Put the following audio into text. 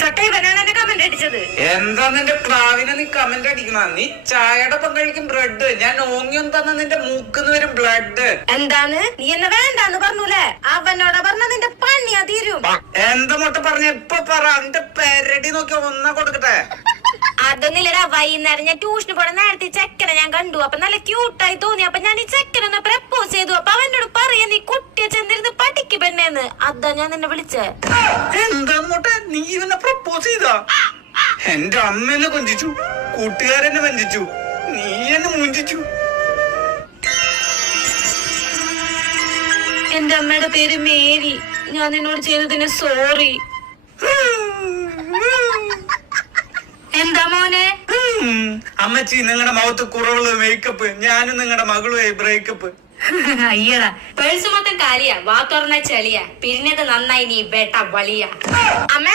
സട്ടേ ഇവനാണ് കമന്റ് അടിച്ചത്. എന്താ നിന്റെ പ്രാവിനെ നീ കമന്റ് അടിക്കണ? നീ ചായയുടെ ഒപ്പം കഴിക്കും ബ്രെഡ്, ഞാൻ ഓങ്ങിയും തന്ന നിന്റെ മൂക്കിന്ന് വരും ബ്ലഡ്. എന്താണ് നീ എന്നെ വേണ്ടാന്ന് പറഞ്ഞൂലേ? അവനോട് പറഞ്ഞ നിന്റെ പണിയാ തീരും. എന്താ മൊട്ട പറഞ്ഞ? ഇപ്പൊ പറ, നിന്റെ പെരടി നോക്കി ഒന്നാ കൊടുക്കട്ടെ. അതൊന്നില്ലടാ, വൈകുന്നേരം ഞാൻ ട്യൂഷന് പോണ നേരത്തെ ചെക്കനെ ഞാൻ കണ്ടു. അപ്പൊ നല്ല ക്യൂട്ടായി തോന്നി. അപ്പൊ ഞാൻ ഈ ചെക്കനൊന്ന് പ്രപ്പോസ് ചെയ്തു. അപ്പൊ അവനോട് പറയാ നീ കുട്ടിയെ ചെന്നിരുന്ന് പഠിക്ക് പെണ്ണേന്ന്. അതാ ഞാൻ നിന്നെ വിളിച്ചേ. എന്താ മൊട്ട നീ ഇവനെ പ്രപ്പോസ് ചെയ്താ? എന്റെ അമ്മേനെ കൊഞ്ചിച്ചു, കൂട്ടുകാരെന്നെ വഞ്ചിച്ചു, നീ എന്നെ മുഞ്ചിച്ചു. എന്റെ അമ്മയുടെ പേര് മേരി. ഞാൻ നിന്നോട് ചെയ്തതിന് സോറി. എന്താ മോനെ? അമ്മച്ചി നിങ്ങളുടെ മുഖത്ത് കുറവുള്ള മേക്കപ്പ്, ഞാനും നിങ്ങളുടെ മകളുമായി ബ്രേക്കപ്പ്. അയ്യടാ, പേഴ്സ് മൊത്തം കാലിയാ, വാ തുറന്ന ചെളിയാ, പിരിഞ്ഞത് നന്നായി നീ വേട്ട വലിയ. അമ്മ